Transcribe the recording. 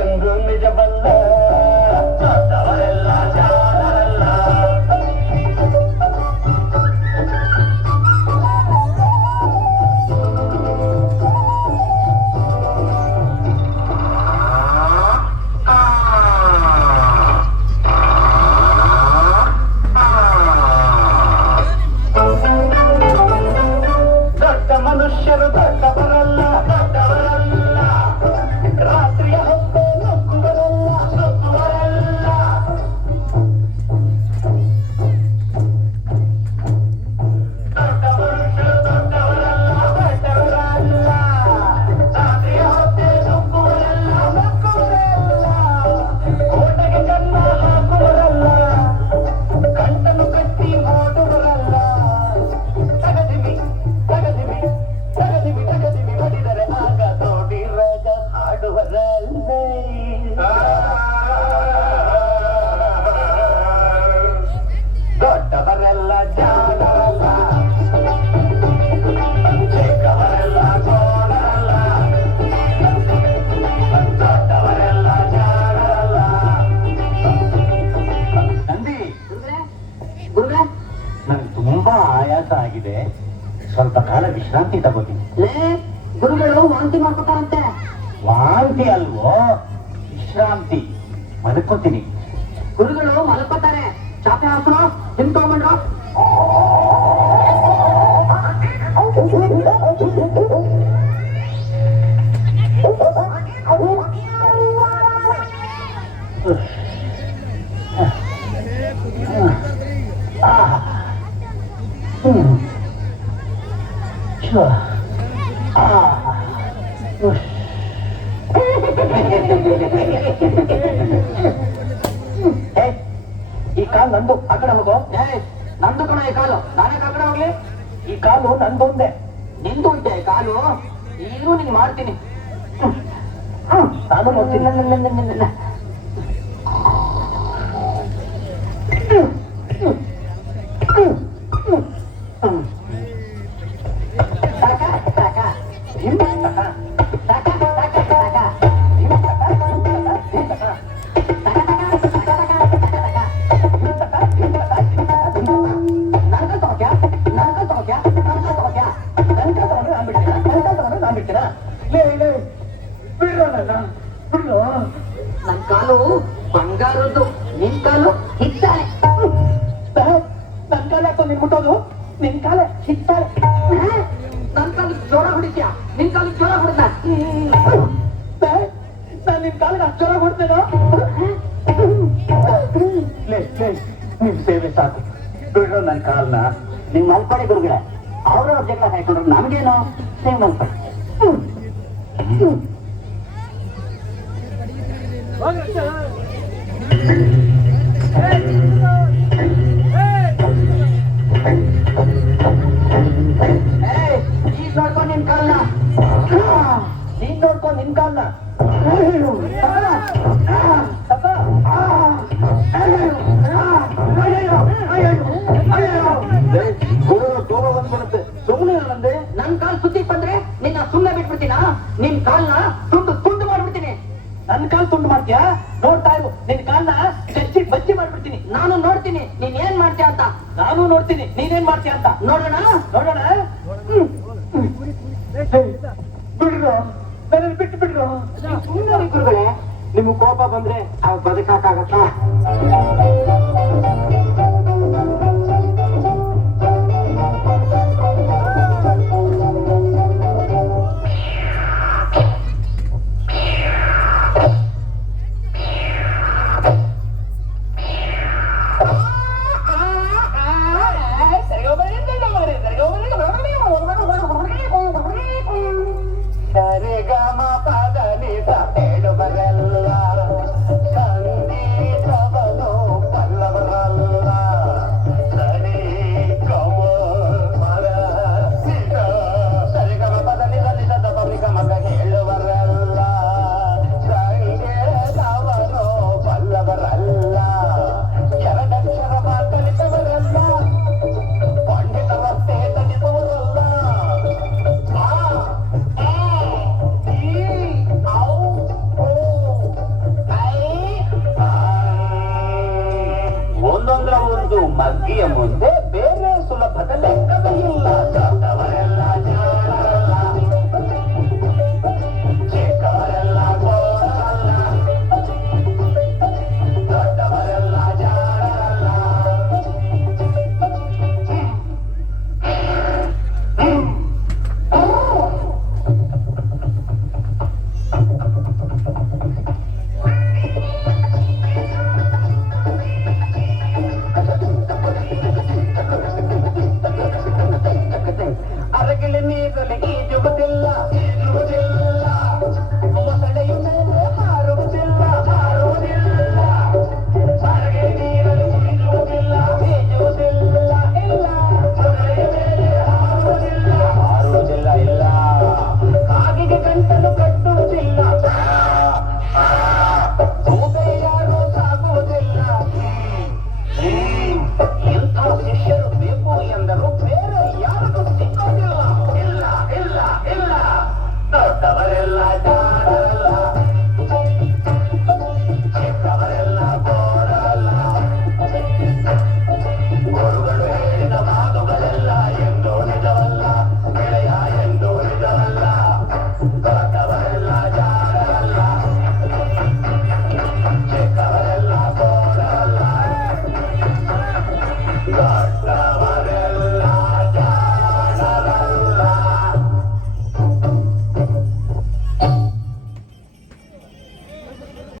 ಎಂದು ನಿಜ ಬಲ್ಲ ದೊಡ್ಡವರೆಲ್ಲ ಜಾಣರಲ್ಲ. ದೊಡ್ಡ ಮನುಷ್ಯರು ದೊಡ್ಡವರಲ್ಲ ದೊಡ್ಡವರಲ್ಲ. ರಾತ್ರಿಯ ಹೊತ್ತು ನುಗ್ಗುವರಲ್ಲ ನುಗ್ಗುವರಲ್ಲ. ದೊಡ್ಡ ಮನುಷ್ಯರು ದೊಡ್ಡವರಲ್ಲ ದೊಡ್ಡವರಲ್ಲ. ರಾತ್ರಿಯ ಹೊತ್ತು ನುಗ್ಗುವರಲ್ಲ ನುಗ್ಗುವರಲ್ಲ. ಕೋಟೆಗೆ ಕನ್ನ ಹಾಕುವರಲ್ಲ. ಗಂಟನ್ನು ಕಟ್ಟಿ ಓಡುವರಲ್ಲ. ತಗದಿವಿ ತಗದಿವಿ ತಗದಿವಿ ತಗದಿವಿ ಹೊಡಿದರೆ ಆಗ ನೋಡಿ ರಾಗ ಹಾಡುವರಲ್ಲೇ. ದೊಡ್ಡವರೆಲ್ಲ ಜಾಣರಲ್ಲ. ಚಿಕ್ಕವರೆಲ್ಲ ಗೋಣರಲ್ಲ. ದೊಡ್ಡವರೆಲ್ಲ ಜಾಣರಲ್ಲ. ನಂದಿ ಗುರುಗಳೇ, ನನಗೆ ತುಂಬಾ ಆಯಾಸ ಆಗಿದೆ, ಸ್ವಲ್ಪ ಕಾಲ ವಿಶ್ರಾಂತಿ ತಗೋತೀನಿ. ಲೇ ಗುರುಗಳು ವಾಂತಿ ಮಾಡ್ಕೊತಾರಂತೆ. ವಾಂತಿ ಅಲ್ವೋ, ವಿಶ್ರಾಂತಿ. ಮಲ್ಕೋತೀನಿ. ಗುರುಗಳು ಮಲ್ಕೋತಾರೆ. ಚಾಪೆ ಹಾಕೋಣ, ತಿನ್ಕೊಂಡ್ಬಿಡ್ರು. ಈ ಕಾಲು ನಂದು, ಆ ಕಡೆ ಹೋಗೋ. ನಂದು ಕಣ ಈ ಕಾಲು, ನಾನೇ ಆ ಕಡೆ ಹೋಗ್ಲಿ. ಈ ಕಾಲು ನಂದು ಒಂದೇ. ನಿಂದು ಉಂಟೆ ಈ ಕಾಲು, ಈಗಲೂ ನಿಂಗೆ ಮಾಡ್ತೀನಿ. ನಾನು ನೋಡ್ತೀನಿ. ನನ್ ಕಾಲು ಬಂಗಾರದ್ದು, ನಿನ್ ಕಾಲು ಹಿತ್ತಾಳೆ. ನನ್ ಕಾಲ ಹಾಕೋ ನಿನ್ ಮುಟ್ಟೋದು, ನಿನ್ ಕಾಲ ಹಿತ್ತಾಳೆ. ನನ್ ಕಾಲಿಗೆ ಜೋರ ಹೊಡಿತ್ಯಾ, ನಿನ್ ಕಾಲಿಗೆ ಜೋರ ಹೊಡೆದ. ನಾನು ನಿನ್ ಕಾಲಿಗೆ ಅಷ್ಟು ಜೋರ ಹೊಡ್ತೇನೋ. ನಿಮ್ ಸೇವೆ ಸಾಕು, ಬಿಡ್ರೋ ನನ್ ಕಾಲ್ನ. ನೀವು ಮಲ್ಪಡಿ ಗುರುಗಳೇ, ಅವ್ರವ್ರ ಜಗಳ ಹಾಕೊಂಡ್ರು ನಮ್ಗೇನು, ನೀವು ಮಲ್ಪಡಿ. ಈಗ ನೋಡ್ಕೊಂಡು ನಿನ್ ಕಾಲ್ನ, ನೀನ್ ನೋಡ್ಕೊಂಡು ನಿನ್ ಕಾಲ್ನ. ಕೋಪ ಬಂದ್ಬಿಡುತ್ತೆ, ಸುಮ್ಮನೆ ನಂದೆ. ನನ್ ಕಾಲ್ ಸುದ್ದಿ ಬಂದ್ರೆ ನಿನ್ನ ಸುಮ್ಮನೆ ಬಿಟ್ಬಿಡ್ತೀನ. ನಿನ್ ಕಾಲ್ನ ತುಂಡು ತುಂಡು ಮಾಡ್ಬಿಡ್ತೀನಿ. ನನ್ ಕಾಲ್ ತುಂಡು ಮಾಡ್ತೀಯಾ? ನೋಡ್ತಾ ಇರು, ನಿನ್ ಕಾಲ್ನ ಕಚ್ಚಿ ಬಜ್ಜಿ ಮಾಡ್ಬಿಡ್ತೀನಿ. ನಾನು ನೋಡ್ತೀನಿ ನೀನ್ ಏನ್ ಮಾಡ್ತೀಯ ಅಂತ. ನಾನು ನೋಡ್ತೀನಿ ನೀನೇನ್ ಮಾಡ್ತೀಯ ಅಂತ. ನೋಡೋಣ ನೋಡೋಣ. ಬಿಡ್ರು, ನನ್ನ ಬಿಟ್ಟು ಬಿಡ್ರು. ಸುಮ್ಮನೆ ಗುರುಗಳೇ, ನಿಮ್ಗೆ ಕೋಪ ಬಂದ್ರೆ ಅವ್ ಬದುಕಾಗತ್ತಾ? ಸರಿಗಮ ಪದ ನಿಧ ಹೇಳುವರೆಲ್ಲ ಸಂಗೀತವನು ಪಲ್ಲವರಲ್ಲ. ಕಿವಿಯ ಮುಂದೆ